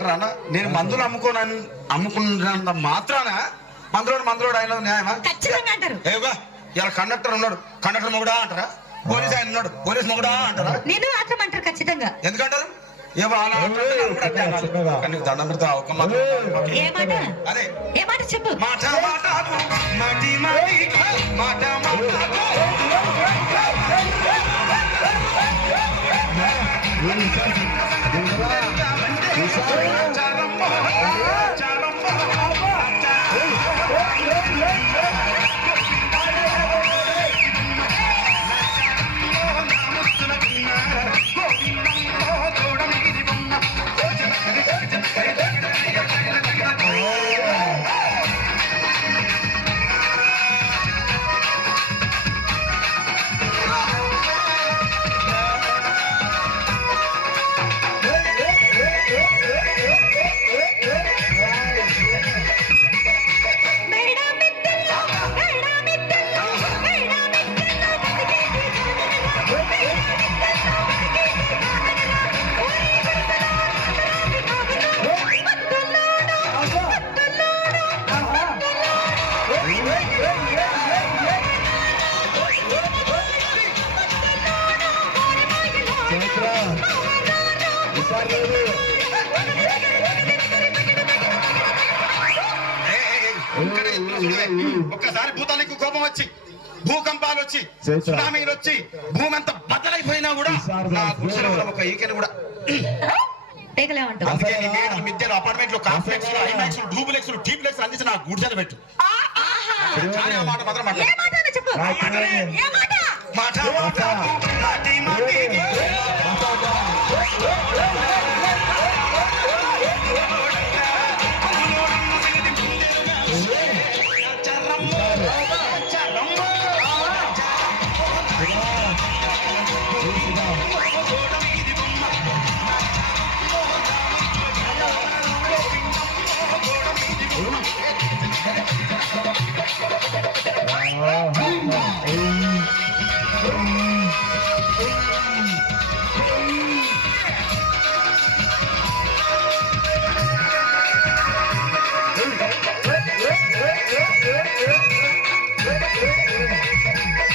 అంటారా అన్న? నేను మందులు అమ్ముకున్నంత మాత్రాన మందులోడు ఆయన న్యాయమా? ఖచ్చితంగా అంటారు. ఏవా ఇలా కండక్టర్ ఉన్నాడు, కండక్టర్ మొగుడా అంటారా? పోలీస్ ఆయన ఉన్నాడు, పోలీస్ మొగుడా అంటారా? నేను అట్లమంటారు ఖచ్చితంగా. ఎందుకంటారు? ఏమో అలా దండం పెడతా ఒక మాట. ఏ మాట? అదే ఏ మాట చెప్పు. మాట మాటకు మటి మటికి మాట మాటకు ఒక్కసారి భూతానికి కోపం వచ్చి, భూకంపాలు వచ్చి, సునామీలు వచ్చి, భూమి అంతా బద్దలైపోయినా కూడా నా గుడిసెలో ఒక ఈకెను కూడా అందుకే నీ మేడలు, మిద్దెలు, అపార్ట్మెంట్లు, కాంప్లెక్స్, ఐమాక్స్, డూప్లెక్స్, డీప్లెక్స్ అందించి నా గుడిసెలు పెట్టు. మాట మాత్రం